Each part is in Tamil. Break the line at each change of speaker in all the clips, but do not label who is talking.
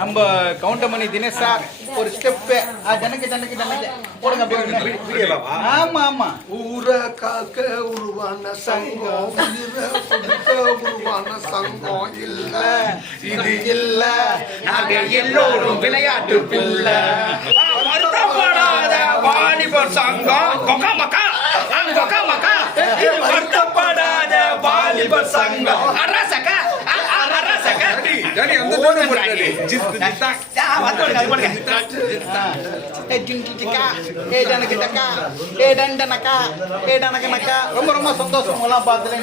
நம்ம கவுண்டமணி தினேஷ் சார் ஒரு ஸ்டெப் ஜனக்கு ஜனக்கு ஜனக்கு போடுங்க அப்படியே ஆமா ஆமா
ஊர காக்க உருவான சங்கம் உருவான சங்கம் இல்ல இது இல்ல நாங்க எல்லோரும் விளையாட்டு பிள்ளை
வாலிபர் சங்கம் கொக்கா மக்கா கொக்கா மக்கா வருத்தப்படாத வாலிபர் சங்கம் அரசக்க
డాడీ అంత డోర్ పోడండి జిత్
ரொம்ப ரொம்ப சந்தோஷம் மூலம் பார்த்ததுல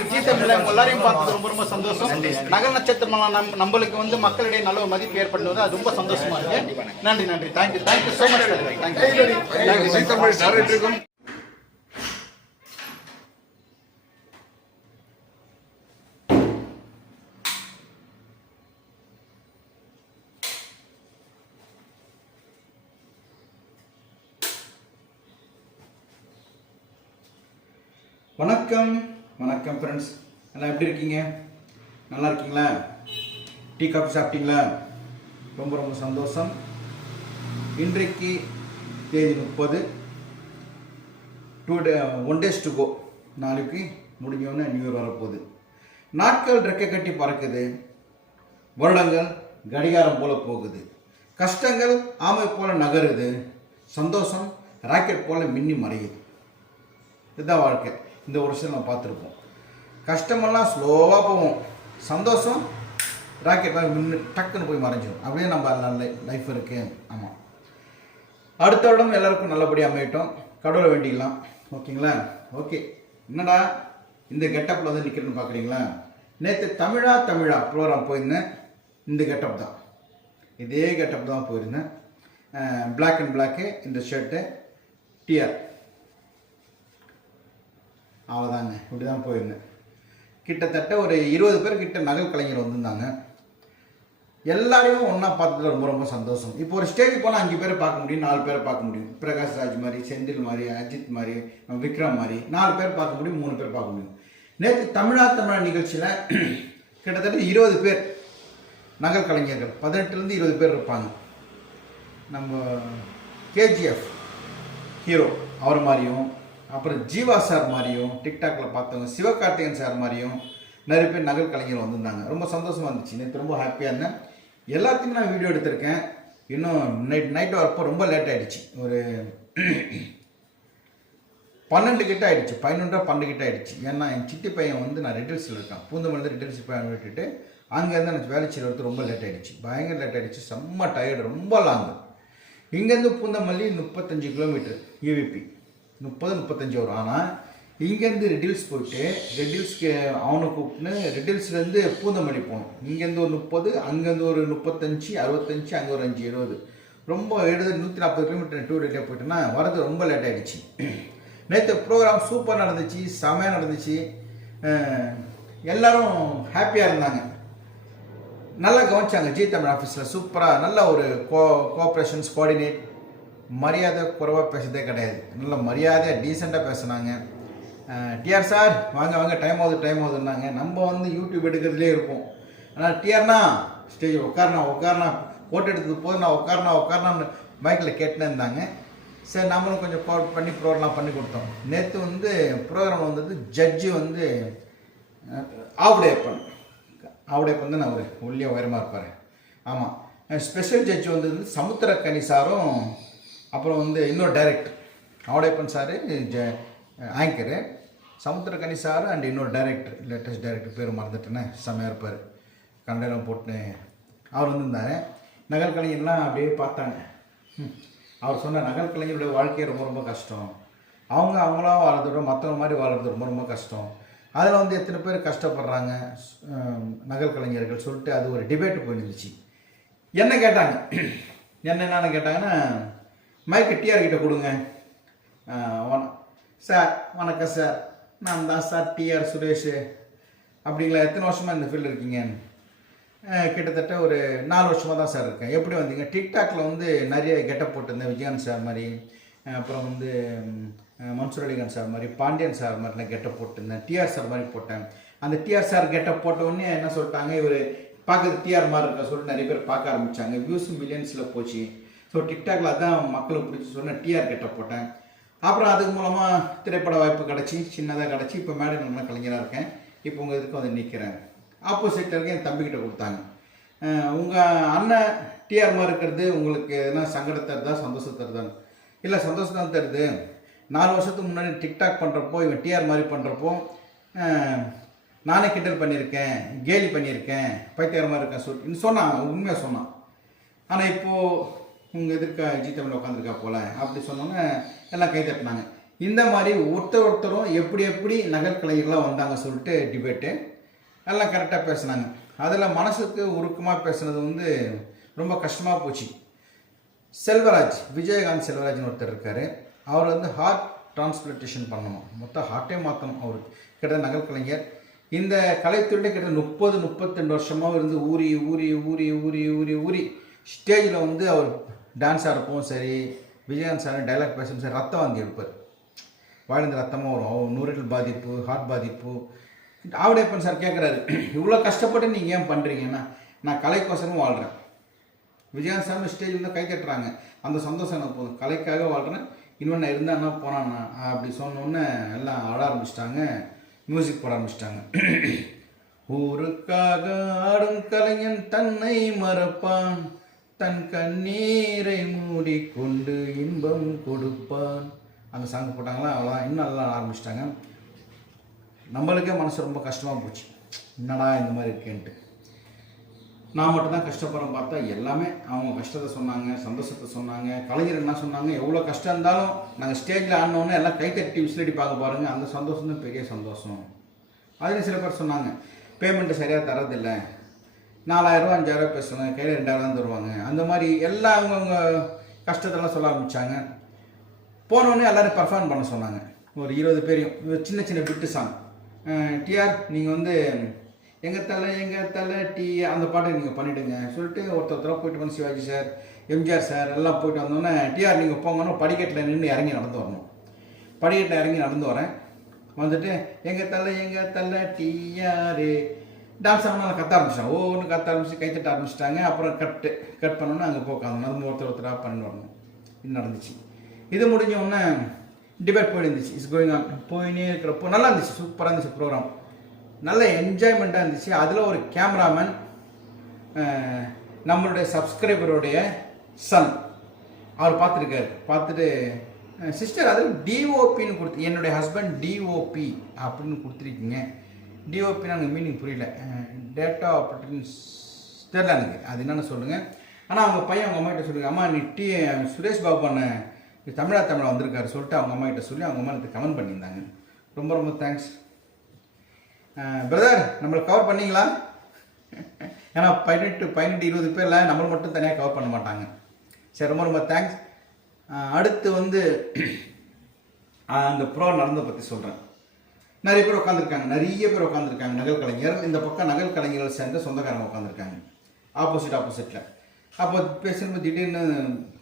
எல்லாரையும் பார்த்தது ரொம்ப ரொம்ப சந்தோஷம் நகர நட்சத்திரம் நம் நம்மளுக்கு வந்து மக்களிடையே நல்ல ஒரு மதிப்பு ஏற்படுவது அது ரொம்ப சந்தோஷமா இருக்கு நன்றி நன்றி thank you thank you so much thank you ஜீத்தம் நிறைய இருக்கும் வணக்கம் வணக்கம் ஃப்ரெண்ட்ஸ் எல்லாம் எப்படி இருக்கீங்க நல்லா இருக்கீங்களா டீ காஃபி சாப்பிட்டீங்களா ரொம்ப ரொம்ப சந்தோஷம் இன்றைக்கு தேதி முப்பது today one days to go நாளைக்கு முடிஞ்சோடனே நியூ இயர் வரப்போகுது நாட்கள் ரெக்கை கட்டி பறக்குது வருடங்கள் கடிகாரம் போல போகுது கஷ்டங்கள் ஆமை போல நகருது சந்தோஷம் ராக்கெட் போல மின்னி மறையுது இதுதான் வாழ்க்கை இந்த வருஷம் நம்ம பார்த்துருப்போம் கஷ்டமெல்லாம் ஸ்லோவாக போவோம் சந்தோஷம் ராக்கெட் முன்னு டக்குன்னு போய் மறைஞ்சிடும் அப்படியே நம்ம நல்ல லைஃப் இருக்கு ஆமாம் அடுத்த வருடம் எல்லாருக்கும் நல்லபடியாக அமையட்டும் கடவுளை வேண்டிக்கலாம் ஓகேங்களா ஓகே என்னடா இந்த கெட்டப்பில் வந்து நிற்கிறேன்னு பார்க்குறீங்களா நேற்று தமிழா தமிழா ப்ரோக்ராம் போயிருந்தேன் இந்த கெட்டப் தான் இதே கெட்டப் தான் போயிருந்தேன் பிளாக் அண்ட் பிளாக்கு இந்த ஷர்ட்டு டிஆர் அவ்வளோதாங்க இப்படி தான் போயிருந்தேன் கிட்டத்தட்ட ஒரு இருபது பேர் கிட்ட நகல் கலைஞர் வந்திருந்தாங்க எல்லாரையும் ஒன்றா பார்த்ததுல ரொம்ப ரொம்ப சந்தோஷம் இப்போ ஒரு ஸ்டேஜ் போனால் அஞ்சு பேரை பார்க்க முடியும் நாலு பேரை பார்க்க முடியும் பிரகாஷ் ராஜ் மாதிரி செந்தில் மாதிரி அஜித் மாதிரி விக்ரம் மாதிரி நாலு பேர் பார்க்க முடியும் மூணு பேர் பார்க்க முடியும் நேற்று தமிழா தமிழா நிகழ்ச்சியில் கிட்டத்தட்ட இருபது பேர் நகர் கலைஞர்கள் பதினெட்டுலேருந்து இருபது பேர் இருப்பாங்க நம்ம கேஜிஎஃப் ஹீரோ அவர் மாதிரியும் அப்புறம் ஜீவா சார் மாதிரியும் டிக்டாக்ல பார்த்தவங்க சிவகார்த்திகன் சார் மாதிரியும் நிறைய பேர் நகர் கலைஞர் வந்திருந்தாங்க ரொம்ப சந்தோஷமாக இருந்துச்சு நேற்று ரொம்ப ஹாப்பியாக இருந்தேன் எல்லாத்தையுமே நான் வீடியோ எடுத்திருக்கேன் இன்னும் நைட் நைட் வரப்போ ரொம்ப லேட் ஆகிடுச்சு ஒரு பன்னெண்டு கிட்ட ஆகிடுச்சு பதினொன்றா பன்னெண்டு கிட்ட ஆகிடுச்சு ஏன்னா என் சித்தி பையன் வந்து நான் ரெட்டில்ஸில் இருக்கேன் பூந்தமல்லி ரெட்டில்ஸ் பையன் விட்டுட்டு அங்கேருந்து எனக்கு வேலை செய்கிற ரொம்ப லேட் ஆகிடுச்சு பயங்கர லேட் ஆகிடுச்சு செம்ம டயர்டு ரொம்ப லாங்கு இங்கேருந்து பூந்தமல்லி முப்பத்தஞ்சு கிலோமீட்டர் யூவிபி முப்பது முப்பத்தஞ்சு வரும் ஆனால் இங்கேருந்து ரெடில்ஸ் போயிட்டு ரெடில்ஸ்க்கு அவனை கூப்பிட்டு ரெடில்ஸ்லேருந்து பூந்தமணி போகணும் இங்கேருந்து ஒரு முப்பது அங்கேருந்து ஒரு முப்பத்தஞ்சு அறுபத்தஞ்சு அங்கே ஒரு அஞ்சு இருபது ரொம்ப எழுபது நூற்றி நாற்பது கிலோமீட்டர் டூ டேட்டில் போயிட்டோன்னா வரது ரொம்ப லேட் ஆகிடுச்சு நேற்று ப்ரோக்ராம் சூப்பர் நடந்துச்சு செமையாக நடந்துச்சு எல்லோரும் ஹாப்பியாக இருந்தாங்க நல்லா கவனிச்சாங்க ஜி தமிழ் ஆஃபீஸில் சூப்பராக நல்ல ஒரு கோ கோஆப்ரேஷன்ஸ் கோஆர்டினேட் மரியாதை குறைவாக பேசுறதே கிடையாது நல்ல மரியாதையாக டீசெண்டாக பேசுனாங்க டிஆர் சார் வாங்க வாங்க டைம் ஆகுது டைம் ஆகுதுன்னாங்க நம்ம வந்து யூடியூப் எடுக்கிறதுலே இருப்போம் ஆனால் டிஆர்னா ஸ்டேஜ் உட்காரணா உட்காரணா ஃபோட்டோ எடுத்தது போது நான் உட்காரணா உட்காரணான்னு பைக்கில் கேட்டுனே இருந்தாங்க சரி நம்மளும் கொஞ்சம் போ பண்ணி ப்ரோக்ராம் பண்ணி கொடுத்தோம் நேற்று வந்து ப்ரோக்ராம் வந்தது ஜட்ஜு வந்து ஆவுடையப்பன் ஆவுடையப்பன் தான் அவர் ஒல்லியாக உயரமாக இருப்பார் ஆமாம் ஸ்பெஷல் ஜட்ஜ் வந்தது சமுத்திர சாரும் அப்புறம் வந்து இன்னொரு டைரக்டர் நவடைப்பன் சார் ஜ ஆங்கரு சமுத்திரக்கனி சார் அண்ட் இன்னொரு டைரக்டர் லேட்டஸ்ட் டைரக்டர் பேர் மறந்துட்டேனே செம்மையாக இருப்பார் கண்டெல்லாம் போட்டு அவர் வந்திருந்தார் கலைஞர்லாம் அப்படியே பார்த்தாங்க அவர் சொன்ன கலைஞருடைய வாழ்க்கையை ரொம்ப ரொம்ப கஷ்டம் அவங்க அவங்களா வாழ்றத விட மற்றவங்க மாதிரி வாழ்கிறது ரொம்ப ரொம்ப கஷ்டம் அதில் வந்து எத்தனை பேர் கஷ்டப்படுறாங்க நகர்கலைஞர்கள் சொல்லிட்டு அது ஒரு டிபேட் போயிருந்துச்சு என்ன கேட்டாங்க என்னென்னு கேட்டாங்கன்னா மைக்கு டிஆர்கிட்ட கொடுங்க சார் வணக்கம் சார் நான் தான் சார் டிஆர் சுரேஷ் அப்படிங்களா எத்தனை வருஷமாக இந்த ஃபீல்டு இருக்கீங்க கிட்டத்தட்ட ஒரு நாலு வருஷமாக தான் சார் இருக்கேன் எப்படி வந்தீங்க டிக்டாக்ல வந்து நிறைய கெட்டப் போட்டிருந்தேன் விஜயன் சார் மாதிரி அப்புறம் வந்து மன்சூர் அலிகான் சார் மாதிரி பாண்டியன் சார் மாதிரி நான் கெட்டப் போட்டிருந்தேன் டிஆர் சார் மாதிரி போட்டேன் அந்த டிஆர் சார் கெட்டப் போட்டவுடனே என்ன சொல்லிட்டாங்க இவர் பார்க்குறது டிஆர் மாதிரி இருக்க சொல்லிட்டு நிறைய பேர் பார்க்க ஆரம்பித்தாங்க வியூஸ் மில்லியன்ஸில் போச்சு ஸோ டிக்டாக்ல அதான் மக்களுக்கு பிடிச்சி சொன்னேன் டிஆர் கெட்ட போட்டேன் அப்புறம் அதுக்கு மூலமாக திரைப்பட வாய்ப்பு கிடச்சி சின்னதாக கிடச்சி இப்போ மேடம் நல்லா கலைஞராக இருக்கேன் இப்போ உங்கள் இதுக்கு வந்து நிற்கிறேன் ஆப்போசிட்டில் இருக்க என் தம்பிக்கிட்ட கொடுத்தாங்க உங்கள் அண்ணன் டிஆர் மாதிரி இருக்கிறது உங்களுக்கு எதனா சங்கடம் தருதா சந்தோஷம் தருதான் இல்லை சந்தோஷம் தான் தருது நாலு வருஷத்துக்கு முன்னாடி டிக்டாக் பண்ணுறப்போ இவன் டிஆர் மாதிரி பண்ணுறப்போ நானே கிண்டல் பண்ணியிருக்கேன் கேலி பண்ணியிருக்கேன் பைத்தியாரமாக இருக்கேன் சொல்லி சொன்னான் உண்மையாக சொன்னான் ஆனால் இப்போது உங்கள் எதிர்க்க ஜி தமிழ் உட்காந்துருக்கா போல் அப்படி சொன்னோன்னே எல்லாம் கை தட்டினாங்க இந்த மாதிரி ஒருத்தர் ஒருத்தரும் எப்படி எப்படி நகர்கலைகளாக வந்தாங்க சொல்லிட்டு டிபேட்டு எல்லாம் கரெக்டாக பேசினாங்க அதில் மனசுக்கு உருக்கமாக பேசுனது வந்து ரொம்ப கஷ்டமாக போச்சு செல்வராஜ் விஜயகாந்த் செல்வராஜ்னு ஒருத்தர் இருக்கார் அவர் வந்து ஹார்ட் டிரான்ஸ்பிளேஷன் பண்ணணும் மொத்தம் ஹார்ட்டே மாற்றணும் அவருக்கு கிட்ட நகர்கலைஞர் கலைஞர் இந்த கலைத்துறையில் கிட்ட முப்பது முப்பத்தெண்டு வருஷமாக இருந்து ஊறி ஊறி ஊறி ஊறி ஊறி ஊறி ஸ்டேஜில் வந்து அவர் டான்ஸாக இருப்போம் சரி விஜயகாந்த் சார் டைலாக் பேசவும் சரி ரத்தம் வாங்கி எடுப்பார் வாழ்ந்த ரத்தமாக வரும் நூறுகள் பாதிப்பு ஹார்ட் பாதிப்பு ஆவடைப்பன் சார் கேட்குறாரு இவ்வளோ கஷ்டப்பட்டு நீங்கள் ஏன் பண்ணுறீங்கன்னா நான் கலைக்கோசரமும் வாழ்கிறேன் விஜயகாந்த் ஸ்டேஜ் வந்து கை கட்டுறாங்க அந்த சந்தோஷம் எனக்கு போதும் கலைக்காக வாழ்கிறேன் இன்னொன்று நான் இருந்தால் என்ன போனான்னா அப்படி சொன்னோன்னே எல்லாம் ஆட ஆரம்பிச்சிட்டாங்க மியூசிக் போட ஆரம்பிச்சிட்டாங்க ஊருக்காக ஆடும் கலைஞன் தன்னை மறப்பான் தன் கண்ணீரை மூடிக்கொண்டு இன்பம் கொடுப்பான் அந்த சாங் போட்டாங்களா அவ்வளோ இன்னும் அதெல்லாம் ஆரம்பிச்சிட்டாங்க நம்மளுக்கே மனசு ரொம்ப கஷ்டமாக போச்சு என்னடா இந்த மாதிரி இருக்கேன்ட்டு நான் மட்டும்தான் கஷ்டப்படுறேன் பார்த்தா எல்லாமே அவங்க கஷ்டத்தை சொன்னாங்க சந்தோஷத்தை சொன்னாங்க கலைஞர் என்ன சொன்னாங்க எவ்வளோ கஷ்டம் இருந்தாலும் நாங்கள் ஸ்டேஜில் ஆடினோடனே எல்லாம் கை விசிலடி பார்க்க பாருங்கள் அந்த சந்தோஷம் தான் பெரிய சந்தோஷம் அதுலேயும் சில பேர் சொன்னாங்க பேமெண்ட்டு சரியாக தரதில்லை நாலாயிரம் அஞ்சாயிரம் பேசுவாங்க கையில் ரெண்டாயிரம் தருவாங்க அந்த மாதிரி எல்லா அவங்கவுங்க கஷ்டத்தெல்லாம் சொல்ல ஆரம்பித்தாங்க போனோடனே எல்லோரும் பர்ஃபார்ம் பண்ண சொன்னாங்க ஒரு இருபது பேரையும் சின்ன சின்ன பிட்டு சாங் டிஆர் நீங்கள் வந்து எங்கள் தலை எங்கள் தலை டி அந்த பாட்டை நீங்கள் பண்ணிவிடுங்க சொல்லிட்டு ஒருத்தர் போயிட்டு வந்து சிவாஜி சார் எம்ஜிஆர் சார் எல்லாம் போயிட்டு வந்தோடனே டிஆர் நீங்கள் போங்கன்னா படிக்கட்டில் நின்று இறங்கி நடந்து வரணும் படிக்கட்டில் இறங்கி நடந்து வரேன் வந்துட்டு எங்கள் தலை எங்கள் தலை டிஆர் டான்ஸ் ஆனால் கத்த ஆரம்பிச்சிட்டாங்க ஒன்று கத்த ஆரம்பிச்சு கை தட்ட ஆரம்பிச்சிட்டாங்க அப்புறம் கட்டு கட் பண்ணோன்னே அங்கே போக்காந்தோம் அது ஒருத்தர் ஒருத்தராக பண்ணுவாங்க இது நடந்துச்சு இது முடிஞ்ச உடனே டிபேட் போயிருந்துச்சு இஸ் கோயிங் ஆன் போயினே இருக்கிறப்போ நல்லா இருந்துச்சு சூப்பராக இருந்துச்சு ப்ரோக்ராம் நல்ல என்ஜாய்மெண்ட்டாக இருந்துச்சு அதில் ஒரு கேமராமேன் நம்மளுடைய சப்ஸ்கிரைபருடைய சன் அவர் பார்த்துருக்காரு பார்த்துட்டு சிஸ்டர் அதில் டிஓபின்னு கொடுத்து என்னுடைய ஹஸ்பண்ட் டிஓபி அப்படின்னு கொடுத்துருக்கீங்க டிஓபின்னு எனக்கு மீனிங் புரியல டேட்டா ஆப்ரேட்டர்ஸ் தெரில எனக்கு அது என்னென்னு சொல்லுங்கள் ஆனால் அவங்க பையன் அவங்க அம்மா கிட்டே சொல்லுங்கள் அம்மா நீ டி சுரேஷ் பாபு பண்ண தமிழா தமிழா வந்திருக்காரு சொல்லிட்டு அவங்க அம்மா கிட்டே சொல்லி அவங்க அம்மா எனக்கு கமெண்ட் பண்ணியிருந்தாங்க ரொம்ப ரொம்ப தேங்க்ஸ் பிரதர் நம்மளை கவர் பண்ணிங்களா ஏன்னா பதினெட்டு பதினெட்டு இருபது பேரில் நம்மளை மட்டும் தனியாக கவர் பண்ண மாட்டாங்க சரி ரொம்ப ரொம்ப தேங்க்ஸ் அடுத்து வந்து அந்த ப்ரோ நடந்த பற்றி சொல்கிறேன் நிறைய பேர் உட்காந்துருக்காங்க நிறைய பேர் உட்காந்துருக்காங்க நகல் கலைஞர் இந்த பக்கம் நகல் கலைஞர்கள் சேர்ந்த சொந்தக்காரங்க உட்காந்துருக்காங்க ஆப்போசிட் ஆப்போசிட்டில் அப்போ பேசும்போது திடீர்னு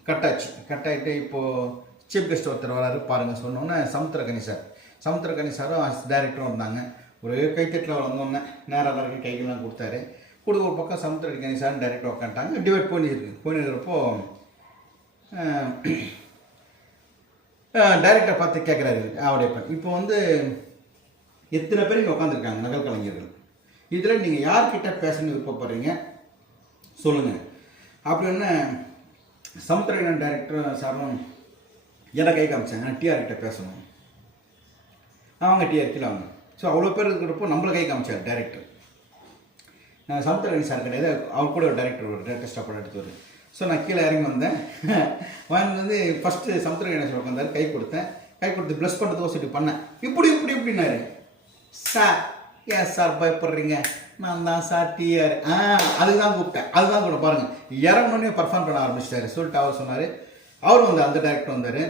கட் ஆச்சு கட் ஆகிட்டு இப்போது சீஃப் கெஸ்ட் ஒருத்தர் வராரு பாருங்கள் சொன்னோன்னே சமுத்திரகனி சார் சமுத்திரகனி சாரும் டைரக்டரும் வந்தாங்க ஒரே கைத்தட்டில் வந்தோன்னே நேராக எல்லாருக்கும் கைகள்லாம் கொடுத்தாரு கொடுக்க ஒரு பக்கம் சமுத்திரகனி சார்னு டைரக்டர் உட்காந்துட்டாங்க டிவைட் பண்ணியிருக்கு போயிருக்கிறப்போ டைரக்டரை பார்த்து கேட்குறாரு அவருடைய இப்போ வந்து எத்தனை பேர் இங்கே உட்காந்துருக்காங்க நகல் கலைஞர்கள் இதில் நீங்கள் யார்கிட்ட பேசணும் விருப்பப்படுறீங்க சொல்லுங்கள் அப்படி அப்படின்னு சமுத்திரகன் டைரக்டர் சாரும் எதை கை காமிச்சாங்க டிஆர் பேசணும் அவங்க டிஆர் கீழே அவங்க ஸோ அவ்வளோ பேர் இருக்கிறப்போ நம்மளை கை காமிச்சார் டைரக்டர் சமுத்திரகன் சார் கிடையாது அவர் கூட ஒரு டைரக்டர் ஒரு டேரக்டர் ஸ்டாப்பாக எடுத்துவார் ஸோ நான் கீழே இறங்கி வந்தேன் வாங்கி வந்து ஃபஸ்ட்டு சார் உட்காந்தார் கை கொடுத்தேன் கை கொடுத்து ப்ளஸ் பண்ணுறதுக்கோ சொல்லி பண்ணேன் இப்படி இப்படி இப்படின்னாரு சார் ஏன் சார் பயப்படுறீங்க நான் தான் சார் டிஆர் ஆ அதுதான் கூப்பிட்டேன் அதுதான் கூட பாருங்கள் இறங்கணுன்னே பர்ஃபார்ம் பண்ண ஆரம்பிச்சிட்டாரு சொல்லிட்டு அவர் சொன்னார் அவரும் வந்து அந்த டேரக்டர் வந்தார்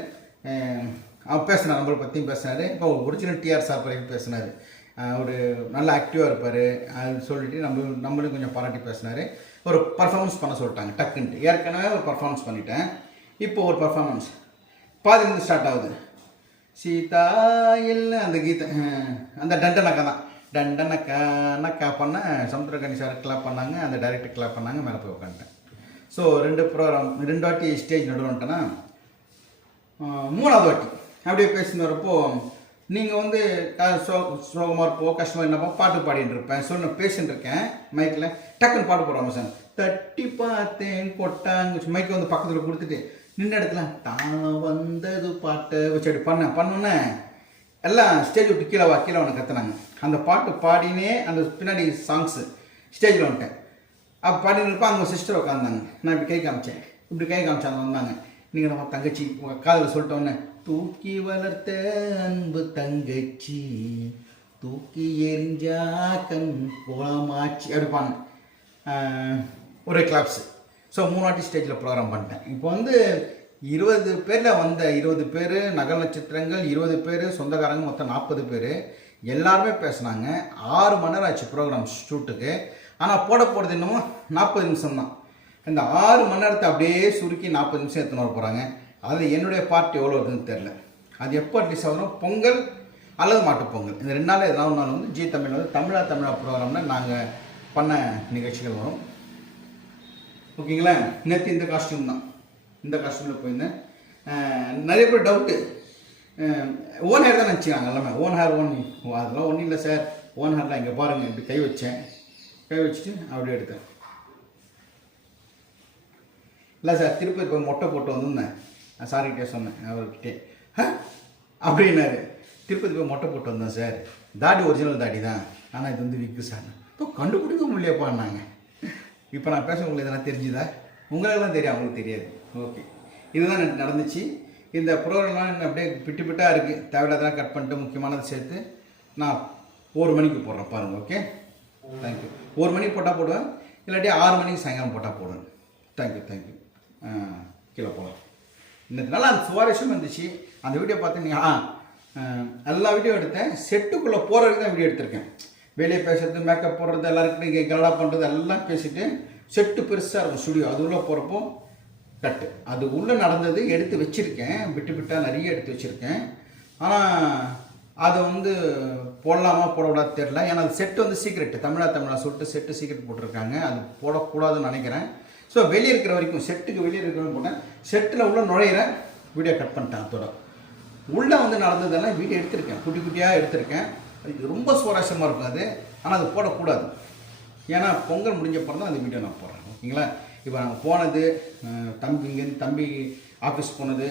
அவர் பேசினார் நம்மளை பற்றியும் பேசினார் இப்போ ஒரிஜினல் டிஆர் சார் வரைக்கும் பேசினார் ஒரு நல்லா ஆக்டிவாக இருப்பார் அது சொல்லிட்டு நம்ம நம்மளும் கொஞ்சம் பாராட்டி பேசினார் ஒரு பர்ஃபார்மன்ஸ் பண்ண சொல்லிட்டாங்க டக்குன்ட்டு ஏற்கனவே ஒரு பர்ஃபார்மன்ஸ் பண்ணிட்டேன் இப்போ ஒரு பர்ஃபார்மன்ஸ் பாதிலேருந்து ஸ்டார்ட் ஆகுது சீதா இல்லை அந்த கீதை அந்த டண்டனக்கா தான் டண்டனக்கா நக்கா பண்ண சமுத்திரகனி சார் கிளாப் பண்ணாங்க அந்த டைரக்டர் கிளாப் பண்ணாங்க மேலே போய் உட்காந்துட்டேன் ஸோ ரெண்டு ப்ரோக்ராம் ரெண்டாட்டி ஸ்டேஜ் நடுவோன்ட்டேன்னா மூணாவது வாட்டி அப்படியே பேசினு வரப்போ நீங்கள் வந்து சோ சோகமாக இருப்போ கஷ்டமாக என்னப்போ பாட்டு பாடிட்டு இருப்பேன் சொன்ன பேசிட்டு இருக்கேன் மைக்கில் டக்குன்னு பாட்டு போடுறாங்க சார் தட்டி பார்த்தேன் கொட்டாங்க மைக்கை வந்து பக்கத்தில் கொடுத்துட்டு நின்ற இடத்துல தான் வந்தது பாட்டை சரி பண்ண பண்ணோன்னே எல்லாம் ஸ்டேஜ் விட்டு கீழே வா கீழே ஒன்று கத்துனாங்க அந்த பாட்டு பாடினே அந்த பின்னாடி சாங்ஸு ஸ்டேஜில் வந்துட்டேன் அப்போ பாடினப்போ அங்கே சிஸ்டர் உட்காந்தாங்க நான் இப்படி கை காமிச்சேன் இப்படி கை காமிச்சாங்க வந்தாங்க நீங்கள் நம்ம தங்கச்சி உங்கள் காதில் சொல்லிட்டோன்னே தூக்கி வளர்த்த அன்பு தங்கச்சி தூக்கி எரிஞ்சா கண் கோலமாச்சி எடுப்பாங்க ஒரே கிளாப்ஸு ஸோ மூணாட்டி ஸ்டேஜில் ப்ரோக்ராம் பண்ணிட்டேன் இப்போ வந்து இருபது பேரில் வந்த இருபது பேர் நகர் நட்சத்திரங்கள் இருபது பேர் சொந்தக்காரங்க மொத்தம் நாற்பது பேர் எல்லாருமே பேசுனாங்க ஆறு மணி நேரம் ஆச்சு ப்ரோக்ராம் ஷூட்டுக்கு ஆனால் போட போகிறது என்னமோ நாற்பது நிமிஷம் தான் இந்த ஆறு மணி நேரத்தை அப்படியே சுருக்கி நாற்பது நிமிஷம் எடுத்துன்னு வர போகிறாங்க அது என்னுடைய பார்ட் எவ்வளோ இருக்குதுன்னு தெரில அது எப்போ ரிலீஸ் ஆகணும் பொங்கல் அல்லது மாட்டுப்பொங்கல் இந்த ரெண்டு நாள் எதாவது நாள் வந்து ஜி தமிழ் வந்து தமிழா தமிழா ப்ரோக்ராம்னு நாங்கள் பண்ண நிகழ்ச்சிகள் வரும் ஓகேங்களா நேற்று இந்த காஸ்டியூம் தான் இந்த காஸ்டியூமில் போயிருந்தேன் நிறைய பேர் டவுட்டு ஓன் ஹேர் தான் நினச்சிக்காங்க எல்லாமே ஓன் ஹேர் ஓன் அதெல்லாம் ஒன்றும் இல்லை சார் ஓன் ஹேர்லாம் இங்கே பாருங்கள் இப்படி கை வச்சேன் கை வச்சுட்டு அப்படியே எடுத்தேன் இல்லை சார் திருப்பதி போய் மொட்டை போட்டு வந்திருந்தேன் சார்கிட்டே சொன்னேன் அவர்கிட்டே அப்படின்னாரு திருப்பதி போய் மொட்டை போட்டு வந்தேன் சார் தாடி ஒரிஜினல் தாடி தான் ஆனால் இது வந்து விக்கு சார் இப்போ கண்டுபிடிக்க முடியலையப்பான்னாங்க இப்போ நான் பேச உங்களுக்கு இதெல்லாம் தெரிஞ்சுதா உங்களுக்கெல்லாம் தெரியும் அவங்களுக்கு தெரியாது ஓகே இதுதான் நடந்துச்சு இந்த ப்ரோக்ராம்லாம் அப்படியே பிட்டு பிட்டாக இருக்குது தேவையில்லாதான் கட் பண்ணிட்டு முக்கியமானதை சேர்த்து நான் ஒரு மணிக்கு போடுறேன் பாருங்கள் ஓகே தேங்க்யூ ஒரு மணிக்கு போட்டால் போடுவேன் இல்லாட்டி ஆறு மணிக்கு சாயங்காலம் போட்டால் போடுவேன் தேங்க்யூ தேங்க்யூ கீழே போகலாம் நல்லா அந்த சுவாரஸ்யம் இருந்துச்சு அந்த வீடியோ பார்த்தீங்கன்னா எல்லா வீடியோ எடுத்தேன் செட்டுக்குள்ளே போகிறதுக்கு தான் வீடியோ எடுத்திருக்கேன் வெளியே பேசுறது மேக்கப் போடுறது எல்லாருக்கும் நீங்கள் கலடா பண்ணுறது எல்லாம் பேசிட்டு செட்டு பெருசாக இருக்கும் ஸ்டுடியோ அது உள்ளே போகிறப்போ கட்டு அது உள்ளே நடந்தது எடுத்து வச்சுருக்கேன் விட்டு விட்டால் நிறைய எடுத்து வச்சுருக்கேன் ஆனால் அதை வந்து போடலாமா போடக்கூடாது தெரில ஏன்னா அது செட்டு வந்து சீக்ரெட்டு தமிழா தமிழா சொல்லிட்டு செட்டு சீக்ரெட் போட்டிருக்காங்க அது போடக்கூடாதுன்னு நினைக்கிறேன் ஸோ வெளியே இருக்கிற வரைக்கும் செட்டுக்கு வெளியே இருக்கிறவங்க போட்டேன் செட்டில் உள்ளே நுழையிறேன் வீடியோ கட் பண்ணிட்டேன் அதோட உள்ளே வந்து நடந்ததெல்லாம் வீடியோ எடுத்திருக்கேன் குட்டி குட்டியாக எடுத்திருக்கேன் இது ரொம்ப சுவாரஸ்யமாக இருக்கும் அது ஆனால் அது போடக்கூடாது ஏன்னா பொங்கல் முடிஞ்ச அப்புறம் தான் அந்த வீடியோ நான் போடுறேன் ஓகேங்களா இப்போ நாங்கள் போனது தம்பி இங்கேருந்து தம்பி ஆஃபீஸ் போனது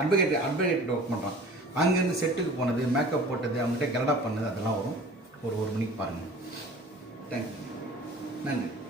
அட்வொகேட் அட்வொகேட் ஒர்க் பண்ணுறான் அங்கேருந்து செட்டுக்கு போனது மேக்கப் போட்டது அவங்ககிட்ட கெரடா பண்ணது அதெல்லாம் வரும் ஒரு ஒரு மணிக்கு பாருங்கள் தேங்க்யூ நன்றி